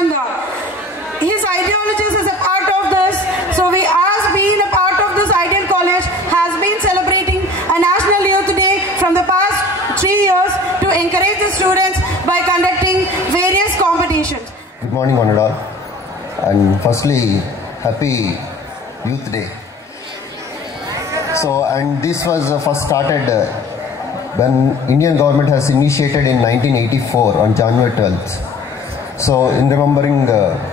Vivekananda. His ideologies is a part of this. So we, as being a part of this Ideal College, has been celebrating a National Youth Day from the past 3 years to encourage the students by conducting various competitions. Good morning, one and all. And firstly, happy Youth Day. So, and this was first started when Indian government has initiated in 1984 on January 12th. So, in remembering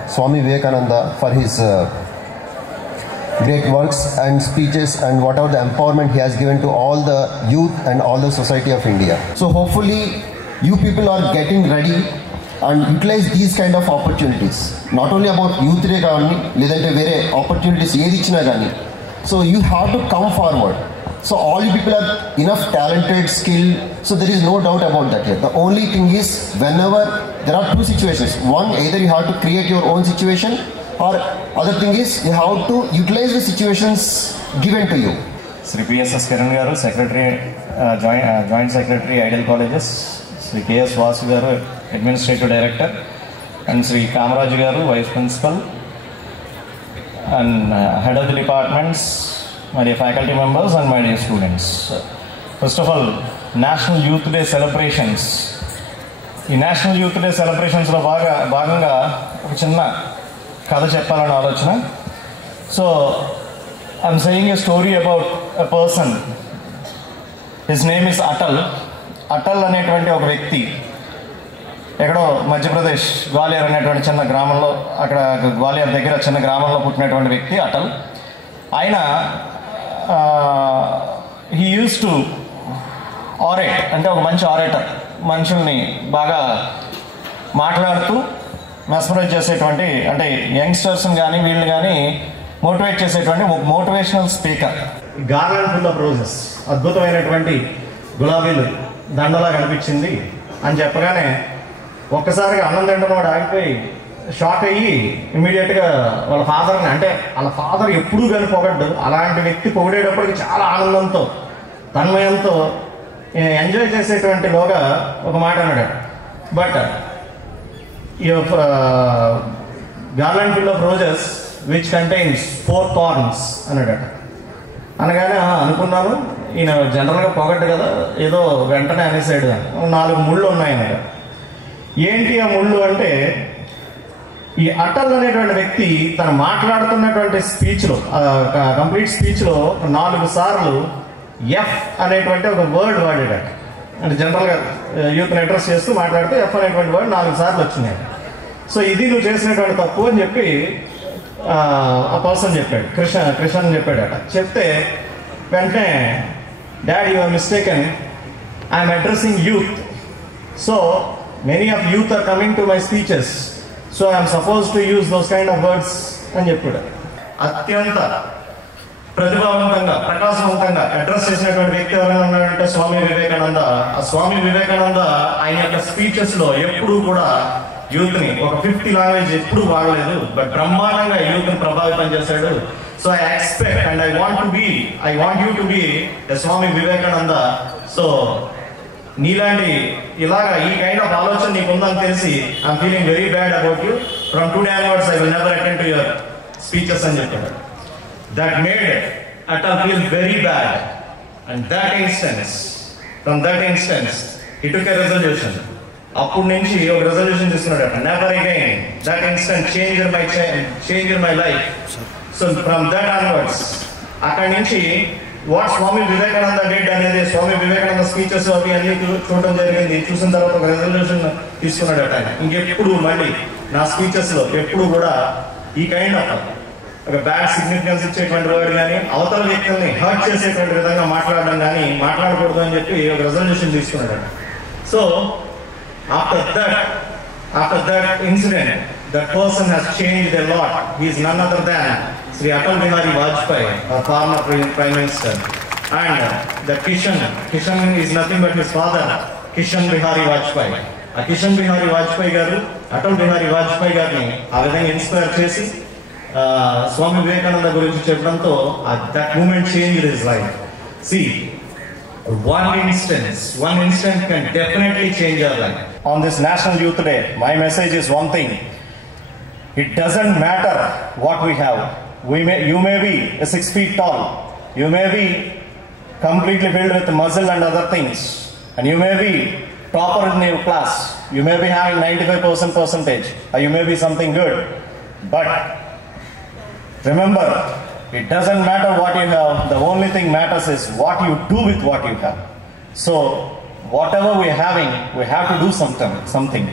Swami Vivekananda for his great works and speeches and whatever the empowerment he has given to all the youth and all the society of India. So, hopefully, you people are getting ready and utilize these kind of opportunities. Not only about Youth Day gaani, ledante vere opportunities edi ichina gaani. So you have to come forward. So all you people are enough talented, skilled. So there is no doubt about that here. The only thing is, whenever there are two situations. One, either you have to create your own situation, or other thing is you have to utilize the situations given to you. Sri P.S.S. Kiran garu, Secretary, Joint Secretary, Ideal Colleges. Sri K.S. Vasu garu, Administrative Director, and Sri Kamaraj garu, Vice Principal, and Head of the Departments, my dear faculty members and my dear students. First of all, National Youth Day celebrations. ఈ national youth day సెలబ్రేషన్స్లో భాగంగా ఒక చిన్న కథ చెప్పాలని ఆలోచన. So I'm saying A story about a person. His name is Atal. Atal అనేటువంటి ఒక వ్యక్తి ఎక్కడో మధ్యప్రదేశ్ గ్వాలియర్ అనేటువంటి చిన్న గ్రామంలో, అక్కడ గ్వాలియర్ దగ్గర చిన్న గ్రామంలో పుట్టినటువంటి వ్యక్తి అటల్. ఆయన హీ యూజ్ టు ఆరేట్, అంటే ఒక మంచి ఆరేటర్, మనుషుల్ని బాగా మాట్లాడుతూ మెస్మరైజ్ చేసేటువంటి, అంటే యంగ్స్టర్స్ని కానీ వీళ్ళని కానీ మోటివేట్ చేసేటువంటి ఒక motivational speaker. Garland full of roses, అద్భుతమైనటువంటి గులాబీలు దండలా కనిపించింది అని చెప్పగానే ఒక్కసారిగా అన్నం తింటున్న వాడు ఆగిపోయి షాక్ అయ్యి ఇమ్మీడియట్గా వాళ్ళ ఫాదర్ని, అంటే వాళ్ళ ఫాదర్ ఎప్పుడూ కానీ పొగడ్డు, అలాంటి వ్యక్తి పొగిడేటప్పటికి చాలా ఆనందంతో తన్మయంతో ఎంజాయ్ చేసేటువంటి లోగా ఒక మాట అన్నాడు. But garland full of roses which contains 4 thorns అన్నాడట. అనగానే అనుకున్నాను ఈయన జనరల్గా పొగడ్డు కదా, ఏదో వెంటనే అనేసాడు. 4 ముళ్ళు ఉన్నాయన్నాడు. ఏంటి ఆ ముళ్ళు అంటే, ఈ అటల్ అనేటువంటి వ్యక్తి తను మాట్లాడుతున్నటువంటి స్పీచ్లో, కంప్లీట్ స్పీచ్లో 4 సార్లు ఎఫ్ అనేటువంటి ఒక వర్డ్ వాడాడు. అంటే జనరల్గా యూత్ని అడ్రస్ చేస్తూ మాట్లాడుతూ ఎఫ్ అనేటువంటి వర్డ్ 4 సార్లు వచ్చినాయి. సో ఇది నువ్వు చేసినటువంటి తప్పు అని చెప్పి ఆ పర్సన్ చెప్పాడు, కృష్ణ చెప్పాడట. చెప్తే వెంటనే, dad you are mistaken, I'm addressing youth, so many of youth are coming to my speeches, so I am supposed to use those kind of words అని చెప్పాడు. అత్యంత ప్రతిభావంతంగా, ప్రకాశవంతంగా అడ్రస్ చేసినటువంటి వ్యక్తి ఎవరైనా ఉన్నాడంటే స్వామి వివేకానంద. ఆ స్వామి వివేకానంద ఆయన యొక్క స్పీచెస్ లో ఎప్పుడూ కూడా యూత్ ని ఒక 50 లాంగ్వేజ్ ఎప్పుడు వాడలేదు, బట్ బ్రహ్మాండంగా యూత్ ని ప్రభావితం చేశాడు. So I expect and I want you to be a Swami Vivekananda. So నీలాంటి ఇలాగా ఈ కైండ్ ఆఫ్ ఆలోచన నీకు ఉందని తెలిసి I'm feeling very bad about you. From today onwards I will never attend to your speeches అని చెప్పాడు. That made Atal feel very bad. And from that instance he took a resolution. అప్పటి నుంచి ఒక resolution తీసుకున్నాడు, never again that instant change my life. So from that onwards, అక్కడి నుంచి what Swami Vivekananda dead అనేది, Swami Vivekananda speeches అవి అన్ని చూడటం జరిగింది. చూసిన తర్వాత ఒక రెజల్యూషన్ తీసుకున్నాడట ఆయన, ఇంకెప్పుడు మళ్ళీ నా స్పీచెస్ లో ఎప్పుడు కూడా ఈ కైండ్ ఆఫ్ ఒక బ్యాడ్ సిగ్నిఫికెన్స్ ఇచ్చేటువంటి వర్డ్ కానీ, అవతల వ్యక్తుల్ని హర్ట్ చేసేటువంటి విధంగా మాట్లాడడం కానీ మాట్లాడకూడదు అని చెప్పి ఒక రెజల్యూషన్ తీసుకున్నాడట. So after that incident, that person has changed a lot. He is none other than Sri Atal Bihari Vajpayee, our former Prime Minister. And that Kishan is nothing but his father, Kishan Bihari Vajpayee. A Kishan Bihari Vajpayee garu, Atal Bihari Vajpayee garni aa vidhanga inspire chesi Swami Vivekananda gurinchi cheppadanto that moment changed his life. See, one instant can definitely change your life. On this National Youth Day, my message is one thing. It doesn't matter what we have. You may be 6 feet tall. You may be completely filled with muscle and other things. And you may be topper in your class. You may be having 95% percentage. Or you may be something good. But remember, it doesn't matter what you have. The only thing matters is what you do with what you have. So, whatever we're having, we have to do something.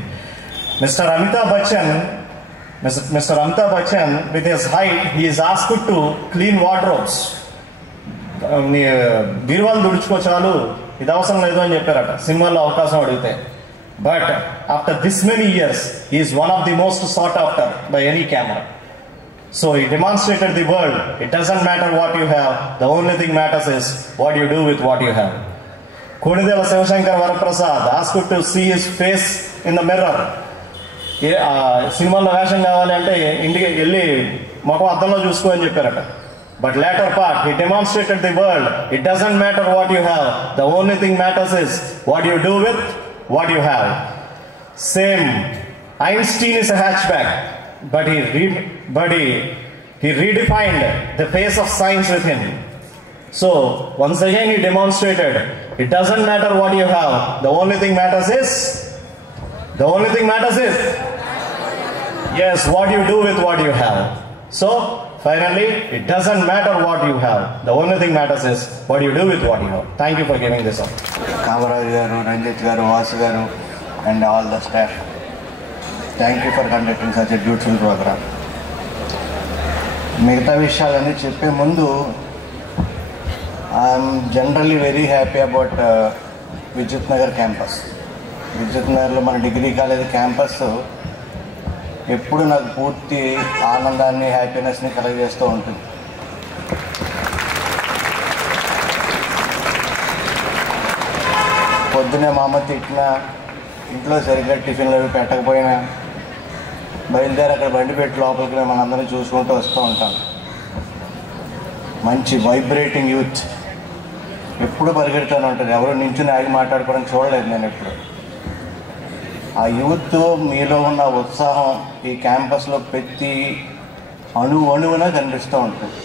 Mr. Amitabh Bachchan, with his height, he is asked to clean wardrobes. బీరువాలు దుడుచుకో చాలు, ఇది అవసరం లేదు అని చెప్పారట సినిమాల్లో అవకాశం అడిగితే. But after this many years he is one of the most short after by any camera. So he demonstrated the world. It doesn't matter what you have. The only thing matters is what you do with what you have. Konidela Shivashankar Varaprasad asked to see his face in the mirror. సినిమాలో వేషం కావాలంటే ఇంటికి వెళ్ళి మొఖం అద్దంలో చూసుకో అని చెప్పారట. But later part, he demonstrated the world. It doesn't matter what you have. The only thing matters is what you do with what you have. Same. Einstein is a hatchback, but he redefined the face of science with him. So once again he demonstrated it doesn't matter what you have. The only thing matters is yes, what you do with what you have. So finally, it doesn't matter what you have. The only thing matters is what you do with what you have. Thank you for giving this up. Kamaraj garu, Ranjit garu, Vasu garu, and all the staff. Thank you for conducting such a beautiful program. మిగతా విషయాలన్నీ చెప్పే ముందు I'm generally very happy about విద్యుత్ Nagar campus. విద్యుత్ నగర్లో మన degree college campus ఎప్పుడు నాకు పూర్తి ఆనందాన్ని, హ్యాపీనెస్ని కలగజేస్తూ ఉంటుంది. పొద్దునే మా అమ్మ తిట్టినా, ఇంట్లో సరిగ్గా టిఫిన్లు అవి పెట్టకపోయినా బయలుదేరి అక్కడ బండి పెట్టి లోపలికి మనందరం చూసుకుంటూ వస్తూ ఉంటాం. మంచి వైబ్రేటింగ్ యూత్ ఎప్పుడు పరిగెడుతూనే ఉంటుంది. ఎవరు నించుని ఆగి మాట్లాడుకోవడం చూడలేదు నేను ఎప్పుడు. ఆ యూత్ మీలో ఉన్న ఉత్సాహం ఈ క్యాంపస్లో ప్రతి అణువున కనిపిస్తూ ఉంటుంది.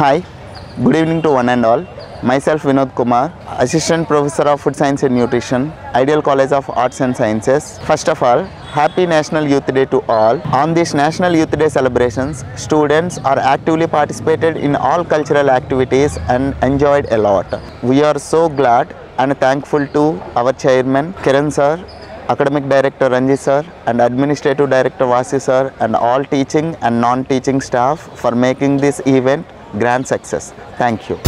Hi, good evening to one and all. Myself Vinod Kumar, Assistant Professor of Food Science and Nutrition, Ideal College of Arts and Sciences. First of all, Happy National Youth Day to all. On this National Youth Day celebrations, students are actively participated in all cultural activities and enjoyed a lot. We are so glad and thankful to our Chairman Kiran Sir, Academic Director Ranjit Sir and Administrative Director Vasi Sir and all teaching and non-teaching staff for making this event grand success. Thank you.